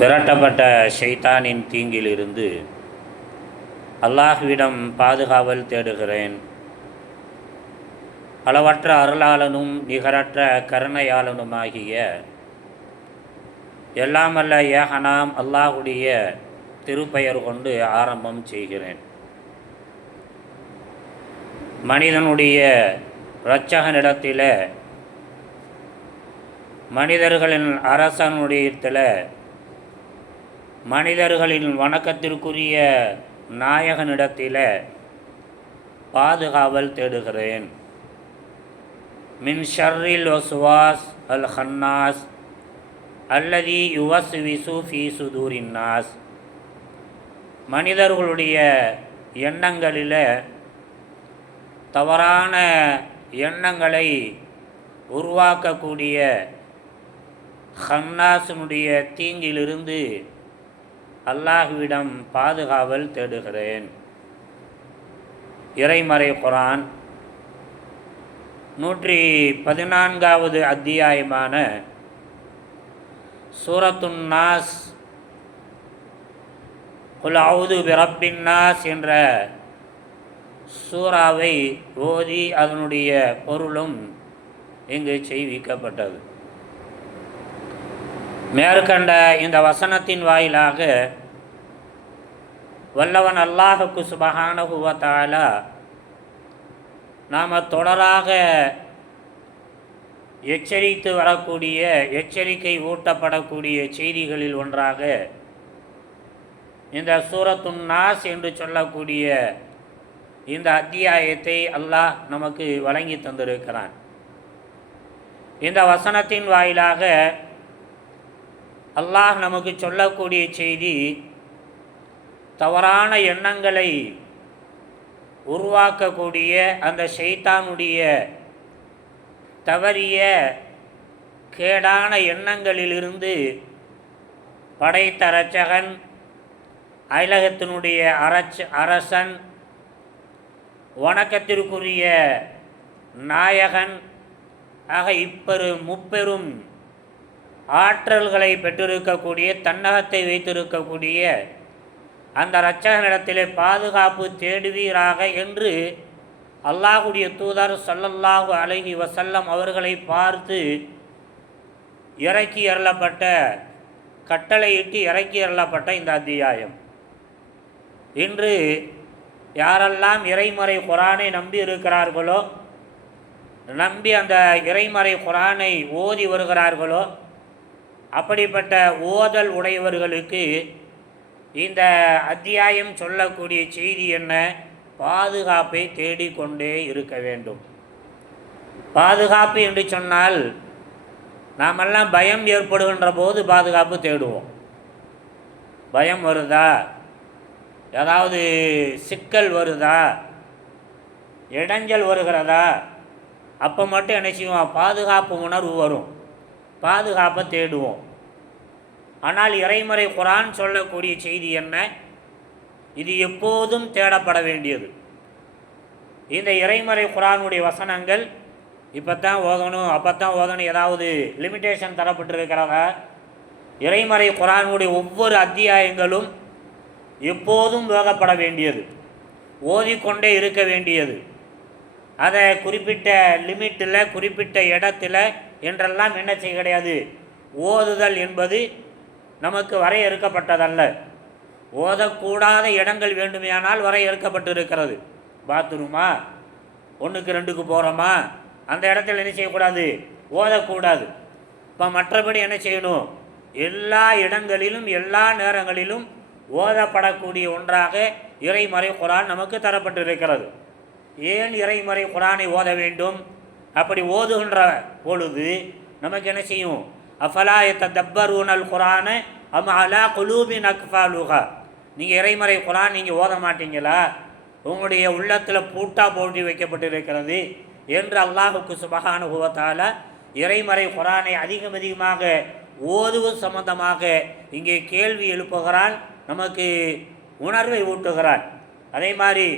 விரட்டப்பட்ட ஷைத்தானின் தீங்கிலிருந்து அல்லாஹ்விடம் பாதுகாவல் தேடுகிறேன். அளவற்ற அருளாளனும் நிகரற்ற கருணையாளனுமாகிய எல்லாமல்ல ஏகனாம் அல்லாஹுடைய திருப்பெயர் கொண்டு ஆரம்பம் செய்கிறேன். மனிதனுடைய இரட்சகனிடத்தில், மனிதர்களின் அரசனுடையத்தில், மனிதர்களின் வணக்கத்திற்குரிய நாயகனிடத்தில் பாதுகாவல் தேடுகிறேன். மின் ஷர்ரில் வஸ்வாஸ் அல் ஹன்னாஸ் அல்லதி யுவஸ்விசு ஃபீ சுதூரின் நாஸ். மனிதர்களுடைய எண்ணங்களில் தவறான எண்ணங்களை உருவாக்கக்கூடிய ஹன்னாஸினுடைய தீங்கிலிருந்து அல்லாஹ்விடம் பாதுகாவல் தேடுகிறேன். இறைமறை குர்ஆன் 114வது அத்தியாயமான சூரத்துன் நாஸ், குல் அஊது பிரப்பின் நாஸ் என்ற சூறாவை ஓதி அதனுடைய பொருளும் இங்கு செய்விக்கப்பட்டது. மேற்கண்ட இந்த வசனத்தின் வாயிலாக வல்லவன் அல்லாஹுக்கு சுப்ஹானஹு வ தஆலா நாம் தொடராக எச்சரித்து வரக்கூடிய, எச்சரிக்கை ஊட்டப்படக்கூடிய செய்திகளில் ஒன்றாக இந்த சூரத்துன் நாஸ் என்று சொல்லக்கூடிய இந்த அத்தியாயத்தை அல்லாஹ் நமக்கு வழங்கி தந்திருக்கிறான். இந்த வசனத்தின் வாயிலாக அல்லாஹ் நமக்கு சொல்லக்கூடிய செய்தி, தவறான எண்ணங்களை உருவாக்கக்கூடிய அந்த ஷைத்தானுடைய தவறிய கேடான எண்ணங்களிலிருந்து படைத்த இரட்சகன், அயலகத்தினுடைய அரசன், வணக்கத்திற்குரிய நாயகன் ஆக முப்பெரும் ஆற்றல்களை பெற்றிருக்கக்கூடிய, தன்னகத்தை வைத்திருக்கக்கூடிய அந்த இரட்சகனிடத்திலே பாதுகாப்பு தேடுவீராக என்று அல்லாஹுடைய தூதர் ஸல்லல்லாஹு அலைஹி வஸல்லம் அவர்களை பார்த்து இறக்கி அருளப்பட்ட, கட்டளையிட்டு இறக்கி அருளப்பட்ட இந்த அத்தியாயம். இன்று யாரெல்லாம் இறைமறை குர்ஆனை நம்பி இருக்கிறார்களோ, நம்பி அந்த இறைமறை குர்ஆனை ஓதி வருகிறார்களோ, அப்படிப்பட்ட ஓதல் உடையவர்களுக்கு இந்த அத்தியாயம் சொல்லக்கூடிய செய்தி என்ன? பாதுகாப்பை தேடிக்கொண்டே இருக்க வேண்டும். பாதுகாப்பு என்று சொன்னால் நாமெல்லாம் பயம் ஏற்படுகின்ற போது பாதுகாப்பு தேடுவோம். பயம் வருதா, ஏதாவது சிக்கல் வருதா, இடைஞ்சல் வருகிறதா, அப்போ மட்டும் என்ன செய்வோம்? பாதுகாப்பு உணர்வு வரும், பாதுகாப்பை தேடுவோம். ஆனால் இறைமறை குர்ஆன் சொல்லக்கூடிய செய்தி என்ன? இது எப்போதும் தேடப்பட வேண்டியது. இந்த இறைமறை குர்ஆனுடைய வசனங்கள் இப்போ தான் ஓதணும், அப்போ தான் ஓதணும், ஏதாவது லிமிட்டேஷன் தரப்பட்டிருக்கிறதா? இறைமறை குர்ஆனுடைய ஒவ்வொரு அத்தியாயங்களும் எப்போதும் ஓதப்பட வேண்டியது, ஓதிக்கொண்டே இருக்க வேண்டியது. அதை குறிப்பிட்ட லிமிட்டில், குறிப்பிட்ட இடத்துல என்றெல்லாம் என்ன செய்ய கிடையாது. ஓதுதல் என்பது நமக்கு வரையறுக்கப்பட்டதல்ல. ஓதக்கூடாத இடங்கள் வேண்டுமையானால் வரையறுக்கப்பட்டிருக்கிறது. பாத்ரூமா, 1க்கு 2க்கு போகிறோமா, அந்த இடத்துல என்ன செய்யக்கூடாது? ஓதக்கூடாது. இப்போ மற்றபடி என்ன செய்யணும்? எல்லா இடங்களிலும் எல்லா நேரங்களிலும் ஓதப்படக்கூடிய ஒன்றாக இறைமறை குர்ஆன் நமக்கு தரப்பட்டிருக்கிறது. ஏன் இறைமறை குர்ஆனை ஓத வேண்டும்? அப்படி ஓதுகின்ற பொழுது நமக்கு என்ன செய்யும்? அஃபலா யததப்பரூனல் குர்ஆன அம் அலா குலூபின் அக்ஃபாலுஹா. நீங்கள் இறைமறை குர்ஆன் நீங்கள் ஓத மாட்டீங்களா? உங்களுடைய உள்ளத்தில் பூட்டா போட்டி வைக்கப்பட்டிருக்கிறது என்று அல்லாஹுக்கு சுப்ஹானஹு வ தஆலா இறைமறை குர்ஆனை அதிகமாக ஓதுவது சம்பந்தமாக இங்கே கேள்வி எழுப்புகிறான், நமக்கு உணர்வை ஊட்டுகிறான். அதே மாதிரி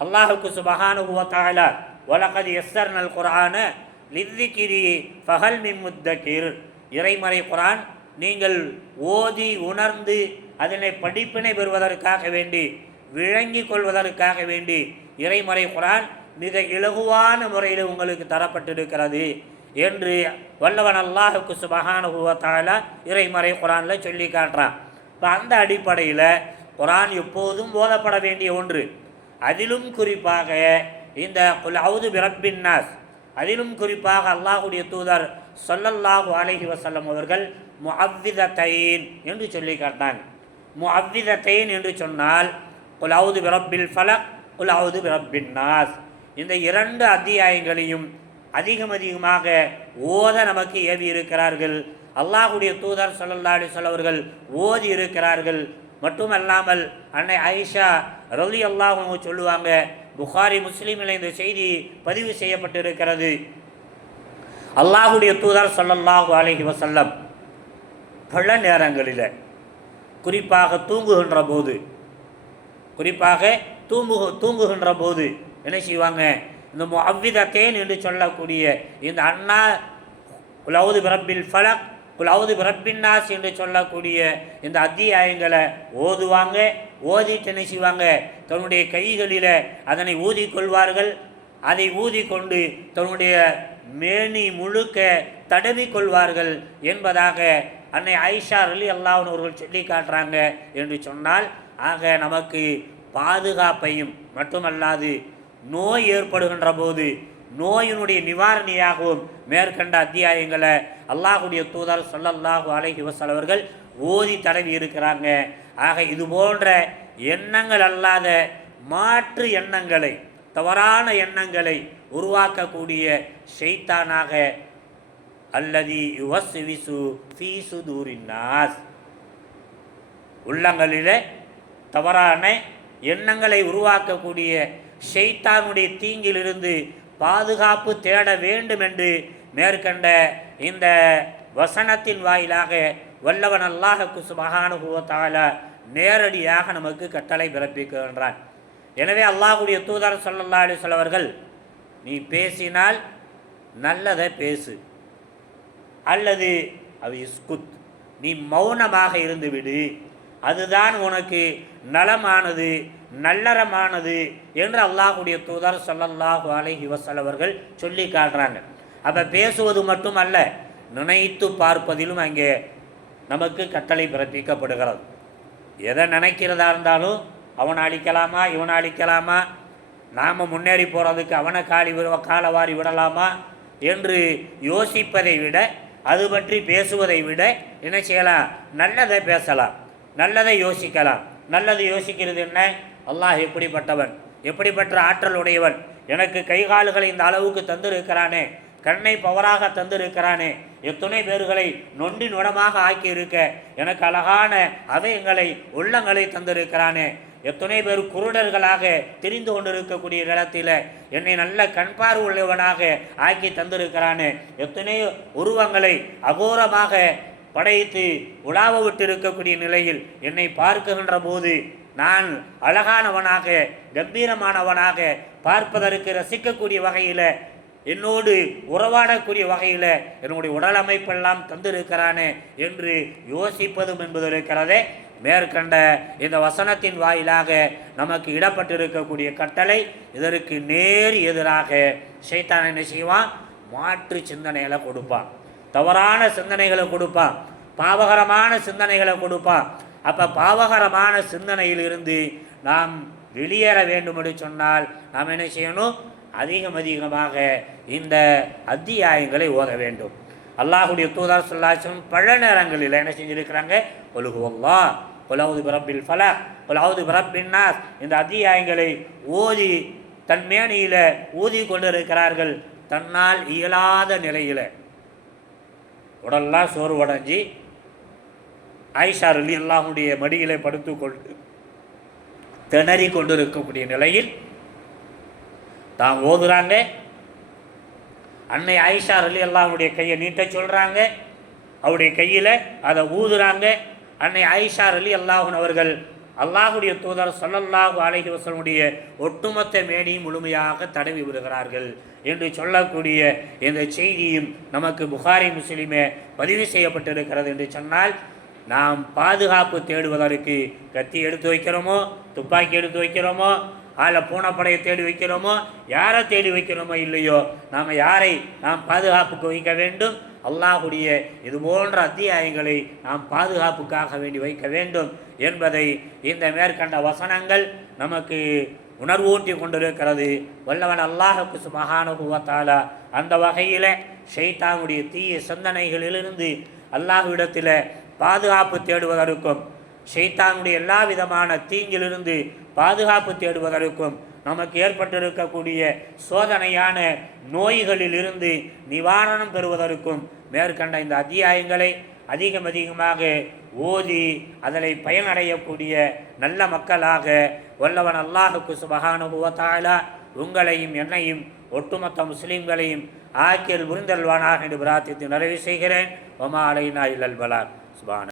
அல்லாஹுக்கு சுப்ஹானஹு வ தஆலா வலகத் யஸ்ஸர்னல் குர்ஆன லிذிக்ரி ஃபஹல் மின் முத்தகிர், இறைமறை குர்ஆன் நீங்கள் ஓதி உணர்ந்து அதனை படிப்பினை பெறுவதற்காக வேண்டி, விளங்கி கொள்வதற்காக வேண்டி இறைமறை குர்ஆன் மிக இலகுவான முறையில் உங்களுக்கு தரப்பட்டிருக்கிறது என்று வல்லவன் அல்லாஹுக்கு சுப்ஹானஹு வ தஆலா இறைமறை குர்ஆனில் சொல்லி காட்டுறான். இப்போ அந்த அடிப்படையில் குர்ஆன் எப்போதும் ஓதப்பட வேண்டிய ஒன்று. அதிலும் குறிப்பாக இந்த குல் அவுது பிரப்பின் நாஸ், அதிலும் குறிப்பாக அல்லாஹுடைய தூதர் ஸல்லல்லாஹு அலைஹி வஸல்லம் அவர்கள் முஅவ்விதத்தைன் என்று சொல்லி காட்டினாங்க. முஅவ்விதத்தைன் என்று சொன்னால் குல் அவுது பிரப்பில் ஃபலக், குல் அவுது பிரப்பின் நாஸ், இந்த 2 அத்தியாயங்களையும் அதிகமாக ஓத நமக்கு ஏவி இருக்கிறார்கள். அல்லாஹுடைய தூதர் ஸல்லல்லாஹு அலைஹி வஸல்லம் அவர்கள் ஓதி இருக்கிறார்கள். மட்டுமல்லாமல் அன்னை ஆயிஷா ரலியல்லாஹு அன்ஹா சொல்லுவாங்க, புகாரி முஸ்லிமில் இந்த செய்தி பதிவு செய்யப்பட்டிருக்கிறது. அல்லாஹுடைய தூதர் ஸல்லல்லாஹு அலைஹி வஸல்லம் பல நேரங்களில் குறிப்பாக தூங்குகின்ற போது என்ன செய்வாங்க, இந்த முஅவ்விதத்தைன் என்று சொல்லக்கூடிய இந்த அண்ணா குல் அவுது பிரப்பில் ஃபலக், குல் அவுது பிரப்பின் நாஸ் என்று சொல்லக்கூடிய இந்த அத்தியாயங்களை ஓதுவாங்க. ஓதிட்டு என்ன செய்வாங்க, தன்னுடைய கைகளில் அதனை ஊதிக்கொள்வார்கள். அதை ஊதிக்கொண்டு தன்னுடைய மேனி முழுக்க தடவி கொள்வார்கள் என்பதாக அன்னை ஆயிஷா ரலியல்லாஹு அன்ஹா அவர்கள் சொல்லி காட்டுறாங்க என்று சொன்னால், ஆக நமக்கு பாதுகாப்பையும் மட்டுமல்லாது நோய் ஏற்படுகின்ற போது நோயினுடைய நிவாரணியாகவும் மேற்கண்ட அத்தியாயங்களை அல்லாஹுடைய தூதர் ஸல்லல்லாஹு அலைஹி வஸல்லம் அவர்கள் ஓதி தடவி இருக்கிறாங்க. ஆக இது போன்ற எண்ணங்கள் அல்லாத மாற்று எண்ணங்களை, தவறான எண்ணங்களை உருவாக்கக்கூடிய ஷைத்தானாக அல்லதி யுவஸ்விசு ஃபீ சுதூரின் நாஸ், உள்ளங்களிலே தவறான எண்ணங்களை உருவாக்கக்கூடிய ஷைத்தானுடைய தீங்கிலிருந்து பாதுகாப்பு தேட வேண்டும் என்று மேற்கண்ட இந்த வசனத்தின் வாயிலாக வல்லவன் அல்லாஹுக்கு சுப்ஹானஹு வ தஆலா நேரடியாக நமக்கு கட்டளை பிறப்பிக்கின்றான். எனவே அல்லாஹுடைய தூதர் ஸல்லல்லாஹு அலைஹி வஸல்லம் அவர்கள், நீ பேசினால் நல்லதை பேசு, அல்லது அது இஸ்குத், நீ மௌனமாக இருந்துவிடு, அதுதான் உனக்கு நலமானது நல்லறமானது என்று அல்லாஹுடைய தூதர் ஸல்லல்லாஹு அலைஹி வஸல்லம் அவர்கள் சொல்லி காட்டுறாங்க. அப்போ பேசுவது மட்டுமல்ல, நினைத்து பார்ப்பதிலும் அங்கே நமக்கு கட்டளை பிறப்பிக்கப்படுகிறது. எதை நினைக்கிறதா இருந்தாலும் அவனை அழிக்கலாமா, இவனை அழிக்கலாமா, நாம் முன்னேறி போகிறதுக்கு அவனை காலவாரி விடலாமா என்று யோசிப்பதை விட, அது பற்றி பேசுவதை விட என்ன செய்யலாம், நல்லதை பேசலாம், நல்லதை யோசிக்கலாம். நல்லது யோசிக்கிறது என்ன, அல்லாஹ் எப்படிப்பட்டவன், எப்படிப்பட்ட ஆற்றல் உடையவன், எனக்கு கைகால்களை இந்த அளவுக்கு தந்திருக்கிறானே, கண்ணை பவராக தந்திருக்கிறானே, எத்தனை பேர்களை நொண்டி நுடமாக ஆக்கி இருக்க எனக்கு அழகான அவயங்களை உள்ளங்களை தந்திருக்கிறானே, எத்தனை பேர் குருடர்களாக தெரிந்து கொண்டிருக்கக்கூடிய இடத்தில் என்னை நல்ல கண்பார்வை உள்ளவனாக ஆக்கி தந்திருக்கிறானே, எத்தனை உருவங்களை அகோரமாக படைத்து உலாவ விட்டு இருக்கக்கூடிய நிலையில் என்னை பார்க்குகின்ற போது நான் அழகானவனாக கம்பீரமானவனாக பார்ப்பதற்கு ரசிக்கக்கூடிய வகையில் என்னோடு உறவாடக்கூடிய வகையில் என்னுடைய உடல் அமைப்பெல்லாம் தந்திருக்கிறானே என்று யோசிப்பதும் என்பது இருக்கிறதே மேற்கண்ட இந்த வசனத்தின் வாயிலாக நமக்கு இடப்பட்டிருக்கக்கூடிய கட்டளை. இதற்கு நேர் எதிராக ஷைத்தான் என்ன செய்வான், மாற்று சிந்தனைகளை கொடுப்பான், தவறான சிந்தனைகளை கொடுப்பான், பாவகரமான சிந்தனைகளை கொடுப்பான். அப்போ பாவகரமான சிந்தனையிலிருந்து நாம் வெளியேற வேண்டும் என்று சொன்னால் நாம் என்ன செய்யணும், அதிகமாக இந்த அத்தியாயங்களை ஓத வேண்டும். அல்லாஹுடைய தூதர் ஸல்லல்லாஹு அலைஹி வஸல்லம் பல நேரங்களில் என்ன செஞ்சிருக்கிறாங்க, குல் ஹுவல்லாஹ், குல் அஊது பிரப்பில் ஃபலக், குல் அஊது பிரப்பின் நாஸ், இந்த அத்தியாயங்களை ஓதி தன் மேனியில் ஊதி கொண்டிருக்கிறார்கள். தன்னால் இயலாத நிலையில் உடல்லாம் சோர்வடைஞ்சி ஆயிஷா ரலியல்லாஹுடைய மடியிலே படுத்துக்கொண்டு திணறி கொண்டிருக்கக்கூடிய நிலையில் தான் ஓதுறாங்க. அன்னை ஆயிஷா ரலியல்லாஹுடைய கையை நீட்ட சொல்கிறாங்க, அவருடைய கையில் அதை ஊதுறாங்க. அன்னை ஆயிஷா ரலியல்லாஹு அவர்கள் அல்லாஹுடைய தூதர் ஸல்லல்லாஹு அலைஹி வஸல்லம் ஒட்டுமொத்த மேனியும் முழுமையாக தடவி விடுகிறார்கள். என்று சொல்லக்கூடிய இந்த செய்தியும் நமக்கு புகாரி முஸ்லிமே பதிவு செய்யப்பட்டிருக்கிறது என்று சொன்னால், நாம் பாதுகாப்பு தேடுவதற்கு கத்தி எடுத்து வைக்கிறோமோ, துப்பாக்கி எடுத்து வைக்கிறோமோ, அதில் பூனைப்படையை தேடி வைக்கிறோமோ, யாரை தேடி வைக்கிறோமோ இல்லையோ, யாரை நாம் பாதுகாப்புக்கு வைக்க வேண்டும்? அல்லாஹுடைய இது போன்ற அத்தியாயங்களை நாம் பாதுகாப்புக்காக வேண்டி வைக்க வேண்டும் என்பதை இந்த மேற்கண்ட வசனங்கள் நமக்கு உணர்வூட்டி கொண்டிருக்கிறது. வல்லவன் அல்லாஹுக்கு சுப்ஹானஹு வ தஆலா அந்த வகையில் ஷைத்தானுடைய தீய சிந்தனைகளிலிருந்து அல்லாஹ்விடத்தில் பாதுகாப்பு தேடுவதற்கும், ஷைத்தானுடைய எல்லா விதமான தீங்கிலிருந்து பாதுகாப்பு தேடுவதற்கும், நமக்கு ஏற்பட்டிருக்கக்கூடிய சோதனையான நோய்களிலிருந்து நிவாரணம் பெறுவதற்கும் மேற்கண்ட இந்த அத்தியாயங்களை அதிகமாக ஓதி அதனை பயனடையக்கூடிய நல்ல மக்களாக வல்லவன் அல்லாஹுக்கு சுப்ஹானஹு வ தஆலா உங்களையும் என்னையும் ஒட்டுமொத்த முஸ்லீம்களையும் ஆக்கியல் புரிந்தல்வானாக என்று பிரார்த்தித்து நிறைவு செய்கிறேன். வமா அலைனா இல்லல் பலாக். சுப்ஹான